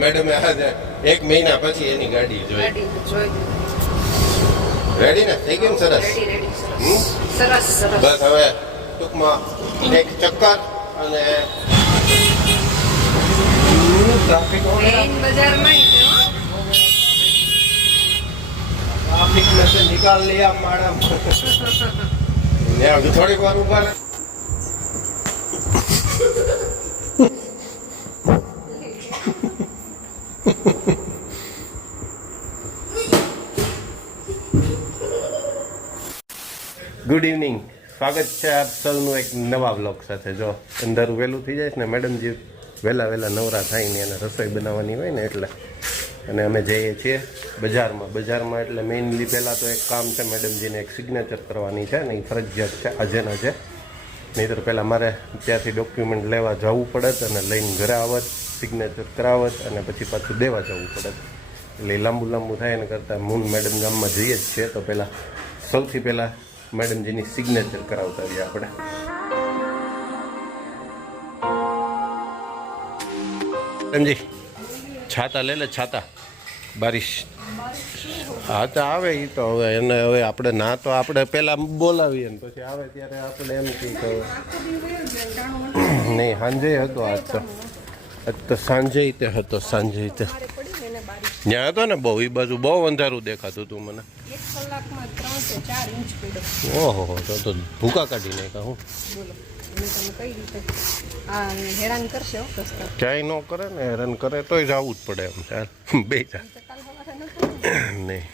Madam એક મહિના પછી એની ગાડી જોઈ. રેડી ને થઈ ગયું? સરસ. બસ હવે ટૂંકમાં એક ચક્કર અને ટ્રાફિક में से निकाल लिया मैडम. થોડીક વાર ઉભા રહે. ગુડ ઇવનિંગ, સ્વાગત છે આપ સૌનું એક નવા બ્લોગ સાથે. જો અંદર વહેલું થઈ જાય ને મેડમજી વહેલા નવરા થઈને એને રસોઈ બનાવવાની હોય ને એટલે, અને અમે જઈએ છીએ બજારમાં એટલે મેઇનલી પહેલાં તો એક કામ છે, મેડમજીને એક સિગ્નેચર કરવાની છે ને એ ફરજિયાત છે આજેના છે. નહીંતર પહેલાં મારે ત્યાંથી ડોક્યુમેન્ટ લેવા જવું પડત અને લઈને ઘરે આવત, સિગ્નેચર કરાવત અને પછી પાછું દેવા જવું પડત. એટલે લાંબુ થાય ને કરતાં મૂન મેડમ ગામમાં જઈએ જ છે, તો સૌથી પહેલાં મેડમજીની સિગ્નેચર કરાવતા આવીએ આપણે. મેડમજી છાતા લે છાતા, બારિશ. હા તો આવે એ તો હવે એને હવે આપણે ના તો આપણે પહેલાં બોલાવીએ ને પછી આવે ત્યારે આપણે એમ કહી કે નહીં સાંજે હતો આજ તો સાંજે તે હતો ત્યાં હતો ને બહુ એ બાજુ બહુ અંધારું દેખાતું હતું મને. ઓહો તો ભૂકા કાઢી નાખ્યા હું. હેરાન કરશે ક્યાંય ન કરે ને, હેરાન કરે તોય જવું જ પડે એમ. ચાલ બે ચાલ નહીં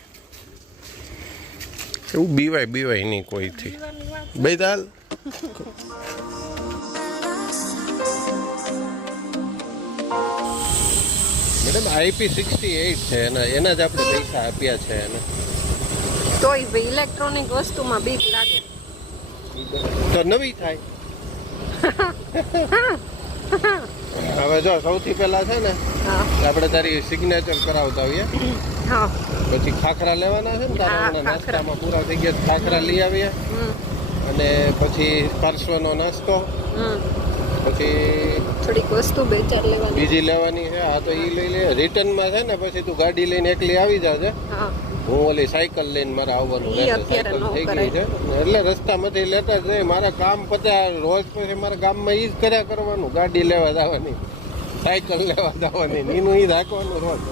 એવું બીવાય નહીં કોઈથી. બે ચાલ મેડમ IP68 છે એના જ આપણે પૈસા આપ્યા છે એને. તોય ઇલેક્ટ્રોનિક વસ્તુમાં બીક લાગે તો નવી થાય. હવે જો સૌથી પહેલા છે ને આપણે તારી સિગ્નેચર કરાવતા આવીએ, પછી ખાખરા લેવાના છે ને તારા નાસ્તામાં પૂરા થઈ ગયા, ખાખરા લઈ આવીએ અને પછી પાર્શ્વનો નાસ્તો, પછી થોડીક વસ્તુ બે ચાર લેવાની બીજી લેવાની છે. હા તો એ લઈ લે. રિટર્નમાં છે ને પછી તું ગાડી લઈને એકલી આવી જાજે, હું ઓલી સાયકલ લઈને મારે આવવાનું રહેશે. સાયકલ થઈ ગઈ છે એટલે રસ્તામાંથી લેતા જ મારા કામ પત્યા રોજ. પછી મારા ગામમાં એ જ કર્યા કરવાનું, ગાડી લેવા જવાની, સાયકલ લેવા જવાની, એનું એ રાખવાનું રોજ.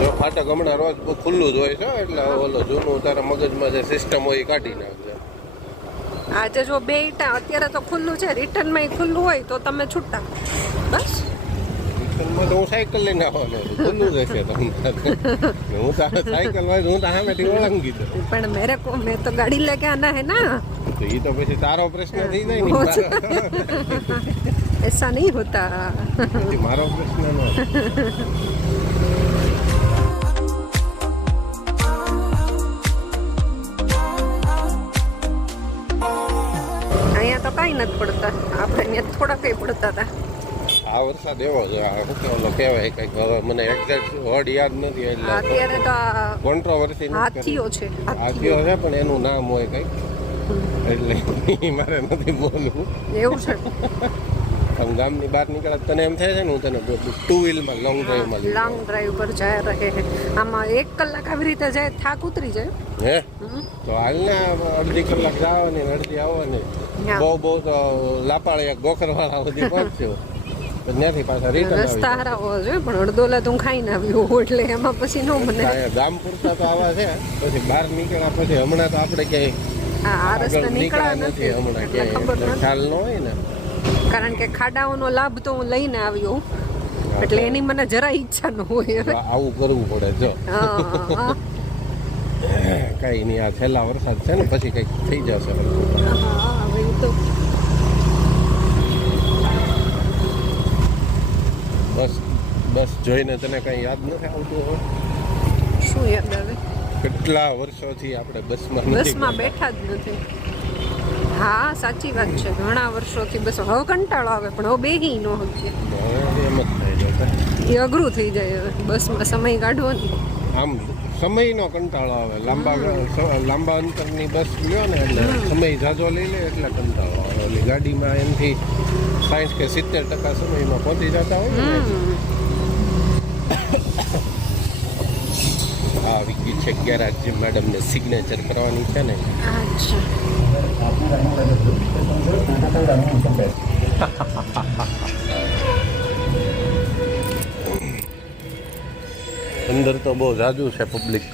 જો ફાટક હમણાં રોજ ખુલ્લું જ હોય છે એટલે ઓલો જૂનું તારા મગજમાં જે સિસ્ટમ હોય એ કાઢી નાખજે. આજે જો બે ઈટા અત્યારે તો ખુલ્લું છે, રિટર્નમાં ખુલ્લું હોય તો તમે છૂટા. બસ તો હું સાયકલ લઈને આવવાનો ખુલ્લું રહેશે તમને. હું તો સાયકલ હોય હું તો સામેથી ઓળંગી દઉં. પણ મેં તો ગાડી લેકે આના હે ના. તો એ તો પછી તારો પ્રશ્ન થઈ જાય ને. એસા નહીં હોતા. મારો પ્રશ્ન ન. અહીંયા તો કાંઈ નથી પડતા, આપણે અહીંયા થોડા કઈ પડતા હતા. આ વરસાદ એવો છે, ઓલો કહેવાય કંઈક, હવે મને એક્ઝેક્ટ વર્ડ યાદ નથી. એટલે અત્યારે તો કોન્ટ્રોવર્સી હાથીઓ છે પણ એનું નામ હોય કંઈક, એટલે મારે નથી બોલવું. એવું છે. આમ ગામની બહાર નીકળે તને એમ થાય છે ને હું તને બોલું, 2 વ્હીલમાં લોંગ ડ્રાઈવ પર જાય રહે. આમાં 1 કલાક આવી રીતે જાય, થાક ઉતરી જાય. હે તો હાલ ને અડધી કલાક જવાની અડધી આવવાની. બહુ તો લાપાળિયા ગોખરવાળા સુધી પહોંચ્યો, ત્યાંથી પાછા રિટર્ન રસ્તા હારા હોવા જોઈએ, પણ અડધોલા તો હું ખાઈને આવ્યું એટલે એમાં પછી ન મને. ગામ પૂરતા તો આવા છે, પછી બહાર નીકળ્યા પછી હમણાં તો આપણે ક્યાંય આ રસ્તે નીકળ્યા નથી હમણાં ક્યાંય ખ્યાલ ન હોય ને, કારણ કે ખાડાઓનો લાભ તો હું લઈને આવ્યો એટલે એની મને જરા ઈચ્છા ન હોય. આવું કરવું પડે. જો કઈ નહીં, આ છેલ્લા વરસાદ છે ને પછી કઈક થઈ જશે. બસ જોઈને તને કઈ યાદ નથી આવતું? હવે શું યાદ આવે? કેટલા વર્ષોથી આપણે બસમાં બેઠા જ નથી. હા સાચી વાત છે, ઘણા વર્ષોથી બસ. હવે કંટાળો આવે પણ હવે બેહી ન હોય, એમ જ થઈ જશે. એ અઘરું થઈ જાય હવે બસમાં સમય કાઢવો ને. આમ સમયનો કંટાળો આવે. લાંબા અંતરની બસ લ્યો ને એટલે સમય ઝાઝો લઈ લે એટલે કંટાળો આવે. ઓલી ગાડીમાં એનાથી 60 કે 70% સમયમાં પહોંચી જતા હોય ને. આવી ગઈ છે ગેરેજ. જે મેડમને સિગ્નેચર કરવાની છે ને. અચ્છા અંદર તો બહુ જાજુ છે પબ્લિક.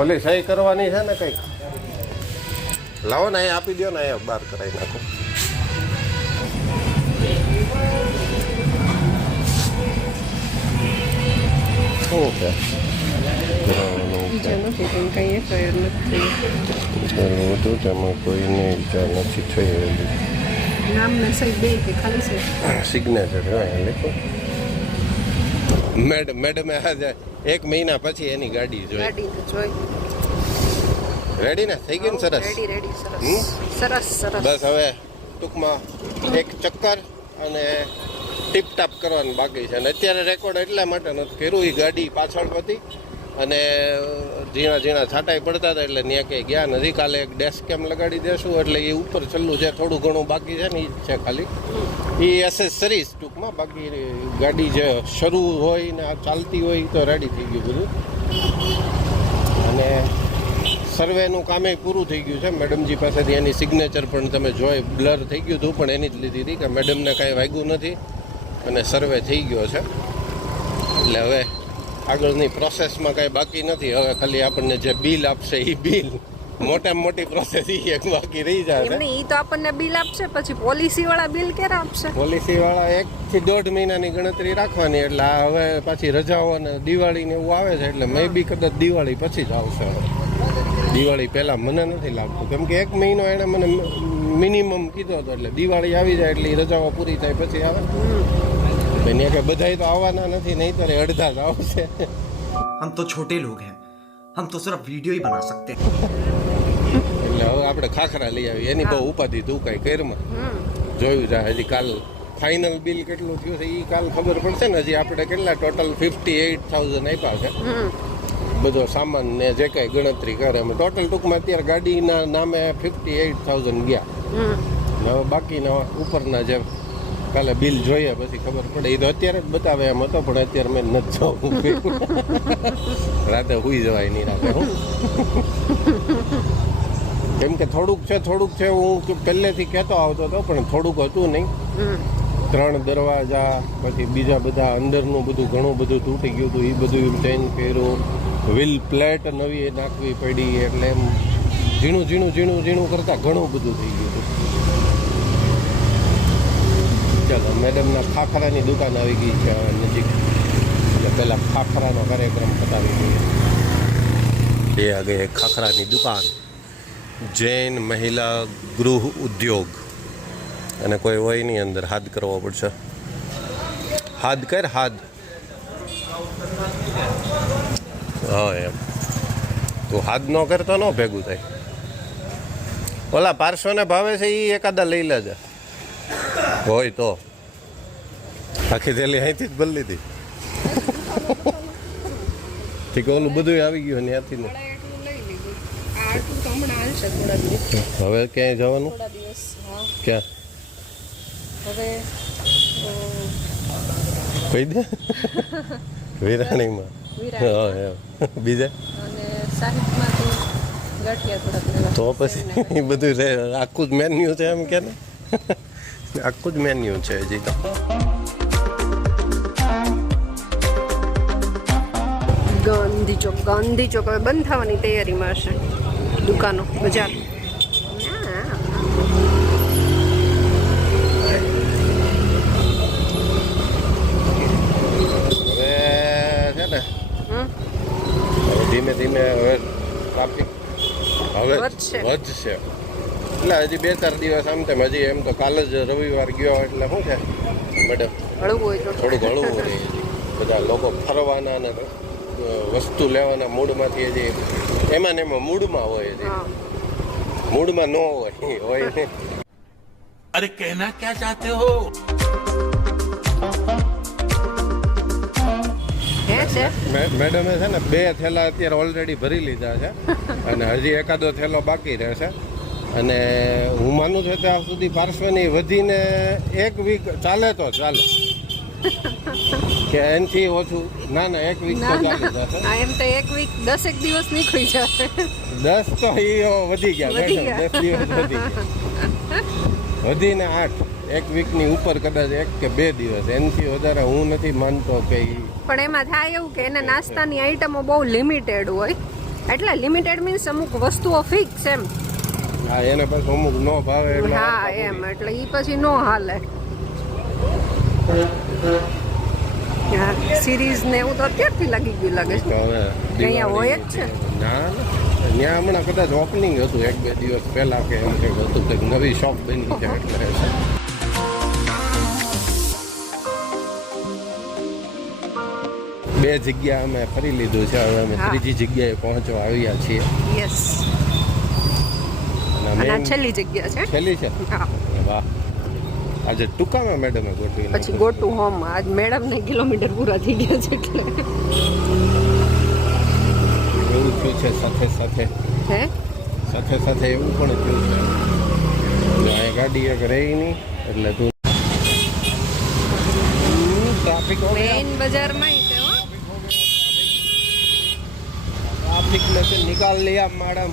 ઓલી સહી કરવાની છે ને કંઈક. લાવો ને અહીંયા આપી દો ને, અહીંયા બહાર કરાવી નાખો. શું છે બીજા નથી પણ કંઈ એફઆઈઆર નથી બધું તેમાં કોઈને ઈજા નથી થઈ રહેલી. નામ ને સહી બે કે ખાલી છે સિગ્નેચર લખો. મેડમે આજે 1 મહિના પછી એની ગાડી જોઈ. ગાડી જોઈ રેડી ને થઈ ગયું ને? સરસ. રેડી સરસ સરસ સરસ. બસ હવે ટૂંકમાં એક ચક્કર અને ટીપટાપ કરવાનું બાકી છે. અને અત્યારે રેકોર્ડ એટલા માટે નથી કર્યું, એ ગાડી પાછળ હતી અને ઝીણા ઝીણા છાંટાઈ પડતા હતા એટલે ત્યાં કંઈ ગયા નથી. કાલે એક ડેસ્ક કેમ લગાડી દેશું એટલે એ ઉપર છેલ્લું જે થોડું ઘણું બાકી છે ને એ છે ખાલી. એ એસેસરીઝ ટૂંકમાં. બાકી ગાડી જે શરૂ હોય ને ચાલતી હોય તો રેડી થઈ ગયું બધું. અને સર્વેનું કામે પૂરું થઈ ગયું છે. મેડમજી પાસેથી એની સિગ્નેચર પણ તમે જોઈ બ્લર થઈ ગયું હતું પણ એની જ લીધી હતી કે મેડમને કાંઈ વાગ્યું નથી અને સર્વે થઈ ગયો છે. એટલે હવે આગળની પ્રોસેસમાં કાંઈ બાકી નથી. હવે ખાલી આપણને જે બિલ આપશે એ બિલ મોટામાં મોટી પ્રોસેસ એ એક બાકી રહી જાય. એમને ઈ તો આપણને બિલ આપશે, પછી પોલિસી વાળા બિલ ક્યારે આપશે? પોલિસી વાળા 1 થી 1.5 મહિનાની ગણતરી રાખવાની. એટલે આ હવે પાછી રજાઓ અને દિવાળી ને એવું આવે છે એટલે મે બી કદાચ દિવાળી પછી જ આવશે. દિવાળી પહેલા મને નથી લાગતું, કેમ કે 1 મહિનો એને મને મિનિમમ કીધો હતો. એટલે દિવાળી આવી જાય એટલે રજાઓ પૂરી થાય પછી આવે. એને કે બધાય તો આવવાના નથી, નહીં તો અડધા જ આવશે. हम तो छोटे लोग हैं, हम तो सिर्फ वीडियो ही बना सकते हैं. એટલે હવે આપણે ખાખરા લઈ આવી. એની બહુ ઉપાધિ તું કઈ ઘરમાં જોયું છે. હજી કાલ ફાઇનલ બિલ કેટલું થયું છે એ કાલ ખબર પડશે ને. હજી આપણે કેટલા ટોટલ 58,000 આપ્યા છે. બધો સામાન ને જે કઈ ગણતરી કરે અમે ટોટલ ટૂંકમાં અત્યારે ગાડીના નામે 58,000 ગયા. હવે બાકીના ઉપરના જે કાલે બિલ જોઈએ પછી ખબર પડે. એ તો અત્યારે જ બતાવે એમ હતો પણ અત્યારે મેં નથી જોવું. રાતે હુઈ જવાય નહીં રાતે. હું કેમ કે થોડુંક છે હું પહેલેથી કહેતો આવતો હતો પણ થોડુંક હતું નહીં. 3 દરવાજા પછી બીજા બધા અંદરનું બધું ઘણું બધું તૂટી ગયું હતું. એ બધું ચેન્જ કર્યું. વ્હીલ પ્લેટ નવી નાખવી પડી. એટલે એમ ઝીણું કરતાં ઘણું બધું થઈ ગયું હતું. ચાલો મેડમના ખાખરાની દુકાન આવી ગઈ છે નજીક. એટલે પહેલાં ખાખરાનો કાર્યક્રમ પતાવી દઈએ. એ આ ગઈ ખાખરાની દુકાન. જૈન મહિલા ગૃહ ઉદ્યોગ. અને કોઈ હોય નહીં અંદર. હાથ કરવો પડશે. હાથ કર હાથ. હા એમ તું હાથ ન કરતો ન ભેગું થાય. ઓલા 500 ભાવે છે એ એકાદા લઈ લેજે હોય તો. આખી થેલી અહીંથી જ ભરી લીધી. ઠીક ઓલું બધું આવી ગયું ત્યાંથી ને. હવે ક્યાંય જવાનું? ક્યાં કહી દે. વિરાણીમાં. હા એમ. બીજા તો પછી બધું આખું જ મેન્યુ છે એમ કે ને. આખું જ મેન્યુ છે હજી તો. ગાંધી ચોક હવે બંધ થવાની તૈયારીમાં હશે. દુકાનો બજાર. હવે છે ને ધીમે ધીમે હવે ટ્રાફિક હવે વધશે. એટલે હજી 2-4 દિવસ આમ તેમ. હજી એમ તો કાલે જ રવિવાર ગયો એટલે શું છે મેડમ થોડુંક હળવું રહે. બધા લોકો ફરવાના ને વસ્તુ લેવાના મૂડમાંથી હજી એમાં ને એમાં મૂડમાં હોય. હજી મૂડમાં ન હોય ને. अरे कहना क्या चाहते हो? છે મેડમે છે ને 2 થેલા અત્યારે ઓલરેડી ભરી લીધા છે અને હજી એકાદો થેલો બાકી રહેશે. અને હું માનું છું ત્યાં સુધી પાર્શ્વની વધીને 1 વીક ચાલે તો ચાલે કે એનાથી ઓછું. ના 1 વીક તો ચાલી જશે. એમ તો 1 વીક 10 દિવસ નીકળી જશે. 10 તો એ વધી ગયા મેડમ, 10 દિવસ વધી ગયા, વધીને 8. 1 વીકની ઉપર કદાચ 1 કે 2 દિવસ, એનાથી વધારે હું નથી માનતો કે પણ એમાં થાય એવું કે એને નાસ્તાની આઈટમો બહુ લિમિટેડ હોય, એટલે લિમિટેડ મીન્સ અમુક વસ્તુઓ ફિક્સ એમ. હા, એને પછી અમુક નો ભાવે એટલે હા એમ, એટલે ઈ પછી નો હાલે. સિરીઝ ને એવું તો અત્યારથી લાગી ગયું લાગે છે. અહીંયા હોય જ છે. ના ત્યાં હમણાં કદાચ ઓપનિંગ હતું 1-2 દિવસ પહેલા કે એમ કંઈક હતું, કંઈક નવી શોપ બની છે એટલે. બે જગ્યા અમે ફરી લીધું છે, હવે અમે ત્રીજી જગ્યાએ પહોંચવા આવ્યા છીએ. યસ, અને આ છેલ્લી જગ્યા છે. છેલ્લી છે. હા, વાહ. આજે ટૂંકામાં મેડમે ગોઠવી પછી ગો ટુ હોમ. આજ મેડમ ને કિલોમીટર પૂરા થઈ ગયા છે એટલે એવું થયું છે. સાથે સાથે એવું પણ થયું છે. આ ગાડી એક રહી નહીં એટલે તું ટ્રાફિક મેઇન બજારમાં ट्रैफिक में से निकाल लिया मैडम.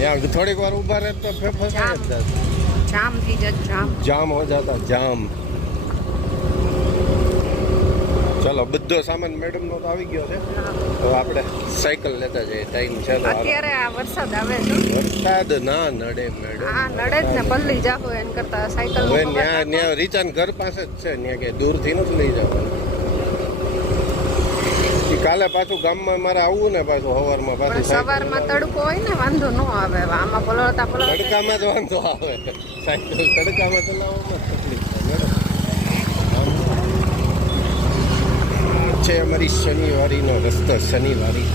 यहाँ थोड़ी बार ऊपर है तो फिर फंसा जाम थी जाम हो जाता जाम. ચલો બધો સામાન મેડમ નો તો આવી ગયો છે. હવે આપણે સાયકલ લેતા જઈએ, ટાઈમ છે. અત્યારે આ વરસાદ આવે છે. વરસાદ ના નડે મેડમ. હા નડે જ ને, પલ્લી જાવ એન કરતા સાયકલ. હવે ત્યાં રીચાન ઘર પાસે જ છે, ત્યાં કે દૂરથી નથી લઈ જવાનું. કાલે પાછું ગામમાં મારે આવવું ને, પાછું સવારમાં પાછું. સવારમાં તડકો હોય ને વાંધો ન આવે, આમાં પલળતા તડકામાં જ વાંધો આવે. સાયકલ તડકામાં ચલાવવામાં તકલીફ છે. અમારી શનિવારીનો રસ્તો, શનિવારી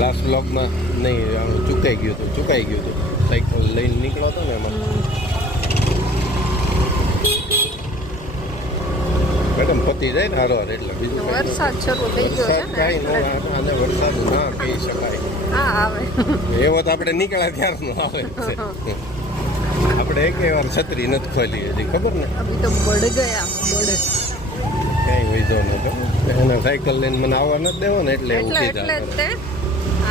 લાસ્ટ બ્લોગમાં નહીં ચૂકાઈ ગયું હતું. સાયકલ લઈને નીકળ્યો હતો ને એમાં. મેડમ પતી જાય ને હારવાર એટલે બીજું વરસાદ શરૂ થઈ ગયો છે ને, અને વરસાદ ના કહી શકાય. હા આવે એવો તો આપણે નીકળ્યા ત્યારનો આવે છે. આપણે એક વાર છત્રી નથી ખોલી હજી, ખબર ને. અભી તો બળ ગયા બળ. કઈ વિધો નતો એને સાયકલ લઈને મને આવવા નથી દેવો ને એટલે એવું કીધા. એટલે જ તે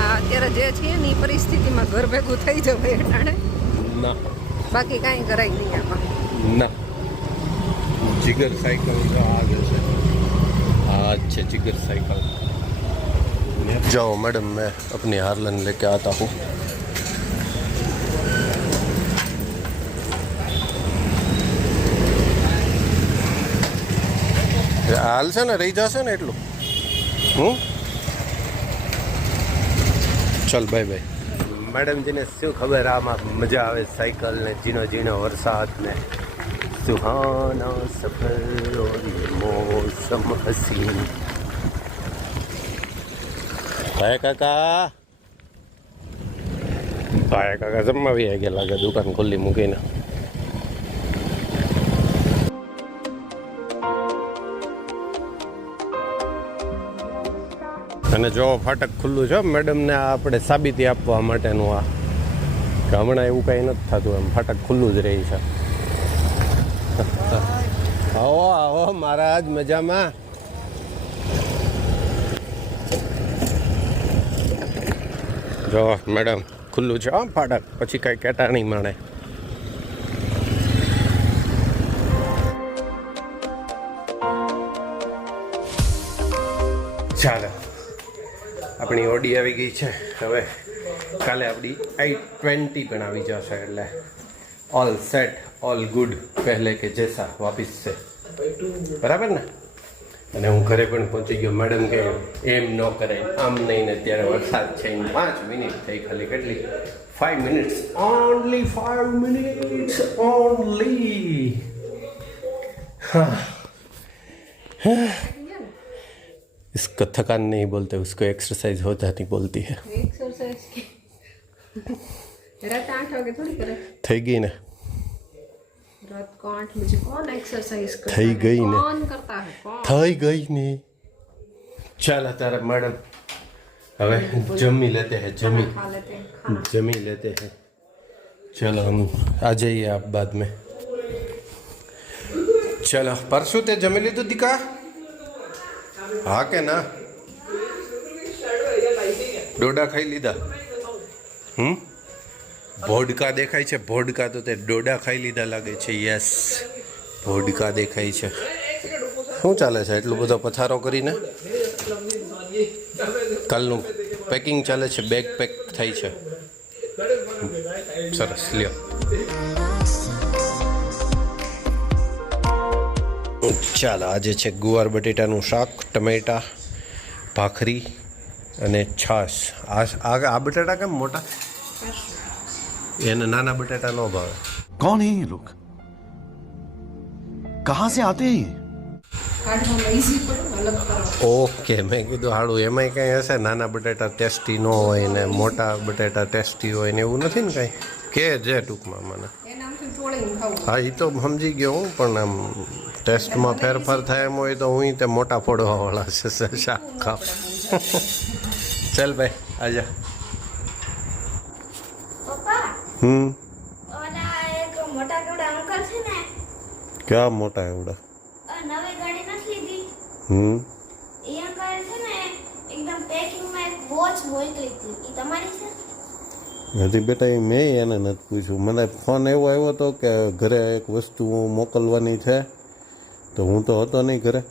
અત્યારે જે છે ને એ પરિસ્થિતિમાં ઘર ભેગું થઈ જવાય એટલે ના, બાકી કાંઈ કરાય નહીં આમાં. ના, जिगर साइकिल का आज है, आज है जिगर साइकिल. जाओ मैडम, मैं अपनी हार्लन लेके आता हूँ. हाल से ना रही जासे ने એટલું. ચલ બાય બાય. મેડમજીને શું ખબર, આમાં મજા આવે સાયકલ ને, ઝીણો ઝીણો વરસાદ ને, सुहाना सफर और ये मौसम हसीन. કાકા જમવાવી ગયા લાગે, દુકાન ખુલ્લી મૂકીને. અને જો ફાટક ખુલ્લું છે મેડમને આપણે સાબિતી આપવા માટેનું, આ કે હમણાં એવું કંઈ નથી થતું, એમ ફાટક ખુલ્લું જ રહી છે. આવો આવો મહારાજ, મજામાં. જો મેડમ ખુલ્લું છે ફાટક, પછી કઈ કેટા નહીં માણે. ચાલો, આપણી ઓડી આવી ગઈ છે. હવે કાલે આપણી i20 પણ આવી જશે, એટલે ऑल सेट ऑल गुड, पहले के जैसा वापिस से. બરાબર ને. અને હું ઘરે પણ પહોંચી ગયો. મેડમ કે એમ ન કરે, આમ નહીં ને, અત્યારે વરસાદ છે. 5 મિનિટ થઈ, ખાલી કેટલી 5 મિનિટ્સ ઓનલી, 5 મિનિટ્સ ઓનલી. इसको थकान नहीं बोलते, उसको एक्सरसाइज हो जाती बोलती है. एक्सरसाइज रात 8 वागे थोड़ी करे. થઈ ગઈ ને रात को 8 बजे कौन एक्सरसाइज करता થઈ ગઈ ને, कौन करता है, कौन થઈ ગઈ ને. चल तारा मैडम હવે જમી લેते हैं जमी लेते हैं चलो हम आ जाइए आप बाद में चलो परसों ते जमी लीधું દીકા હા કે ના ડોડા ખાઈ લીધા ભોડકા દેખાય છે ભોડકા તો તે ડોડા ખાઈ લીધા લાગે છે યસ ભોડકા દેખાય છે શું ચાલે છે એટલું બધો પથારો કરીને કાલનું પેકિંગ ચાલે છે બેગ પેક થાય છે સરસ લ્યો ચાલો આજે છે ગુવાર બટેટાનું શાક ટમેટા ભાખરી અને છાશ આ બટાટા કેમ મોટા એને નાના બટાટા ન ભાવે कौन है ये लोग कहाँ से आते हैं ये ઓકે મેં કીધું હાડું એમાંય કંઈ હશે નાના બટાટા ટેસ્ટી ન હોય ને મોટા બટાટા ટેસ્ટી હોય ને એવું નથી ને કાંઈ કે જે ટૂંકમાં મને હા એ તો સમજી ગયો હું પણ આમ ટેસ્ટમાં ફેરફાર થાય એમ હોય તો હું તે મોટા ફોડવાવાળા છે શાક ખાવ ચાલ ભાઈ આજા ઓલા એક મોટા કેવડા અંકલ છે ને ક્યાં મોટા એવડા નવી ગાડી નથી લીધી એ અંકલ છે ને એકદમ પેકિંગમાં એક વોચ મોકલી હતી એ તમારી છે નથી બેટા એ મેં એને નથી પૂછ્યું મને ફોન એવો આવ્યો હતો કે ઘરે એક વસ્તુ મોકલવાની છે તો હું તો હતો નહીં ઘરે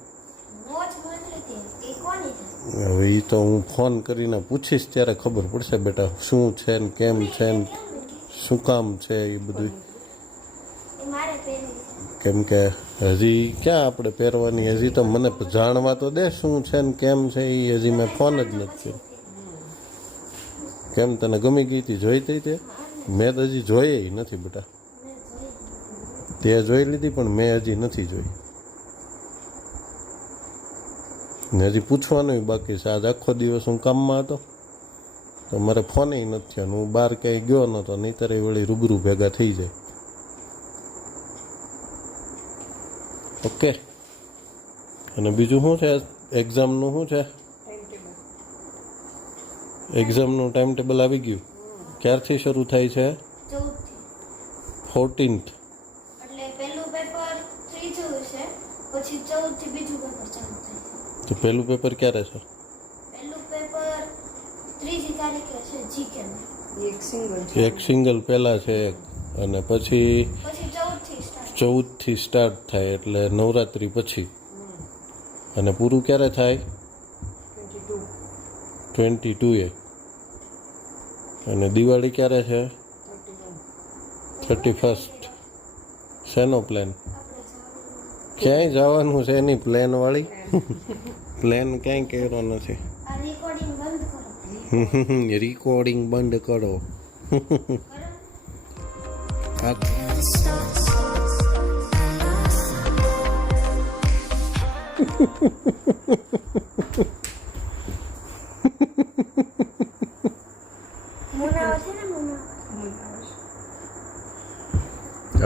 વોચ મોકલી હતી એ કોની છે હવે એ તો હું ફોન કરીને પૂછીશ ત્યારે ખબર પડશે બેટા શું છે ને કેમ છે ને શું કામ છે એ બધું એ મારે પહેરવી છે કેમ કે હજી ક્યાં આપણે પહેરવાની હજી તો મને જાણવા તો દે શું છે ને કેમ છે એ હજી મેં ફોન જ નથી કર્યો કેમ તને ગમી ગઈ હતી જોઈ હતી તે મેં તો હજી જોઈએ નથી બેટા તે જોઈ લીધી પણ મેં હજી નથી જોઈ ને હજી પૂછવાનું બાકી છે આજ આખો દિવસ હું કામમાં હતો તો મારે ફોન નથી થયો હું બહાર ક્યાંય ગયો નહોતો નહીંતર એ વળી રૂબરૂ ભેગા થઈ જાય ઓકે અને બીજું શું છે એક્ઝામનું શું છે એક્ઝામનું ટાઈમ ટેબલ આવી ગયું ક્યારથી શરૂ થાય છે 14th એટલે પહેલું પેપર 3 જેવું છે પછી 14 થી બીજું પેપર ચાલુ થાય તો પહેલું પેપર ક્યારે છે પહેલું પેપર 3જી તારીખે છે જીકે એક સિંગલ પહેલાં છે અને પછી પછી 14 થી સ્ટાર્ટ થાય એટલે નવરાત્રિ પછી અને પૂરું ક્યારે થાય 22 અને દિવાળી ક્યારે છે 31st શેનો પ્લાન ક્યાંય જવાનું છે એની પ્લેન વાળી પ્લેન ક્યાંય કર્યો નથી આ રેકોર્ડિંગ બંધ કરો રેકોર્ડિંગ બંધ કરો મુનાવર છે ને મુનાવર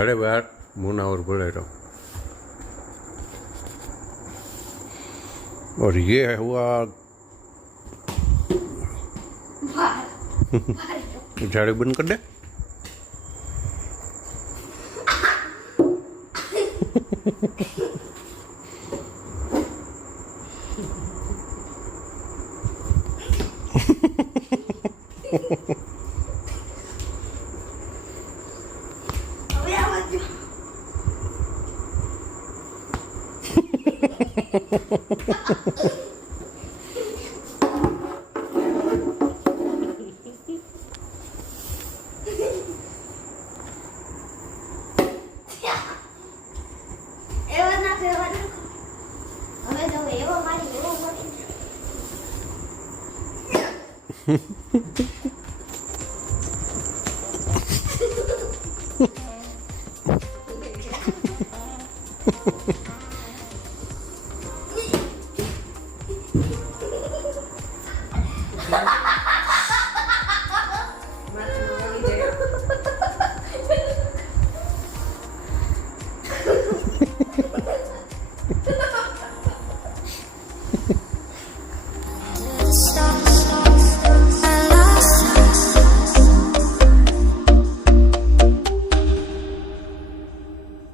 અરે બાર मुनावर बोलेगा और ये हुआ झाड़ी बंद कर दे